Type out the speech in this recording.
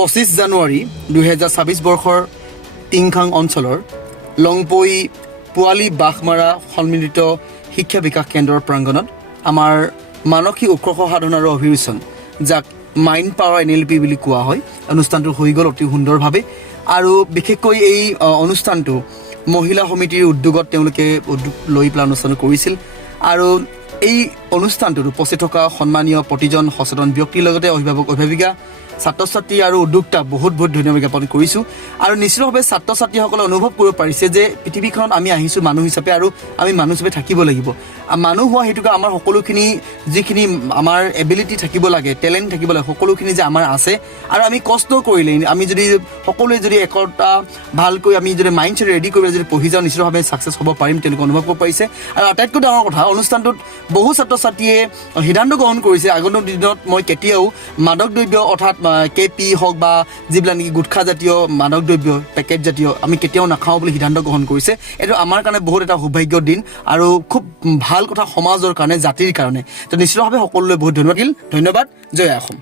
25 জানুৱাৰী 2026 বৰ্ষৰ টিংখাং অঞ্চলৰ লংপৈ পোৱালি বাঘমাৰা সন্মিলিত শিক্ষা বিকাশ কেন্দ্ৰৰ প্ৰাংগণত আমাৰ মানসিক উৎকৰ্ষ সাধন আৰু অভিৰুচন যাক মাইণ্ড পাৱাৰ NLP বুলি কোৱা হয় অনুষ্ঠানটো হৈ গ'ল অতি সুন্দৰভাৱে আৰু বিশেষকৈ এই অনুষ্ঠানটো মহিলা সমিতিৰ উদ্যোগত তেওঁলোকে লৈ পেলাই অনুষ্ঠান কৰিছিল আৰু এই অনুষ্ঠানটোত উপস্থিত থকা সন্মানীয় প্ৰতিজন সচেতন ব্যক্তিৰ লগতে অভিভাৱক অভিভাৱিকা ছাত্ৰ ছাত্ৰী আৰু উদ্যোক্তা বহুত ধন্যবাদ জ্ঞাপন কৰিছোঁ আৰু নিশ্চিতভাৱে ছাত্ৰ ছাত্ৰীসকলে অনুভৱ কৰিব পাৰিছে যে পৃথিৱীখনত আমি আহিছোঁ মানুহ হিচাপে আৰু আমি মানুহ হিচাপে থাকিব লাগিব মানুহ হোৱা হেতুকে আমাৰ সকলোখিনি যিখিনি আমাৰ এবিলিটি থাকিব লাগে টেলেণ্ট থাকিব লাগে সকলোখিনি যে আমাৰ আছে আৰু আমি কষ্ট কৰিলে আমি যদি সকলোৱে যদি একতা ভালকৈ আমি যদি মাইণ্ডছেট ৰেডি কৰি যদি পঢ়ি যাওঁ নিশ্চিতভাৱে ছাকচেছ হ'ব পাৰিম তেওঁলোকে অনুভৱ কৰিব পাৰিছে আৰু আটাইতকৈ ডাঙৰ কথা অনুষ্ঠানটোত বহু ছাত্ৰ ছাত্ৰীয়ে সিদ্ধান্ত গ্ৰহণ কৰিছে আগন্তুক দিনত মই কেতিয়াও মাদক দ্ৰব্য অৰ্থাৎ KP হওক বা যিবিলাক নেকি গুটখা জাতীয় মাদক দ্ৰব্য পেকেট জাতীয় আমি কেতিয়াও নাখাওঁ বুলি সিদ্ধান্ত গ্ৰহণ কৰিছে এইটো আমাৰ কাৰণে বহুত এটা সৌভাগ্যৰ দিন আৰু খুব ভাল কথা সমাজৰ কাৰণে জাতিৰ কাৰণে তো নিশ্চিতভাৱে সকলোলৈ বহুত ধন্যবাদ জয় অসম।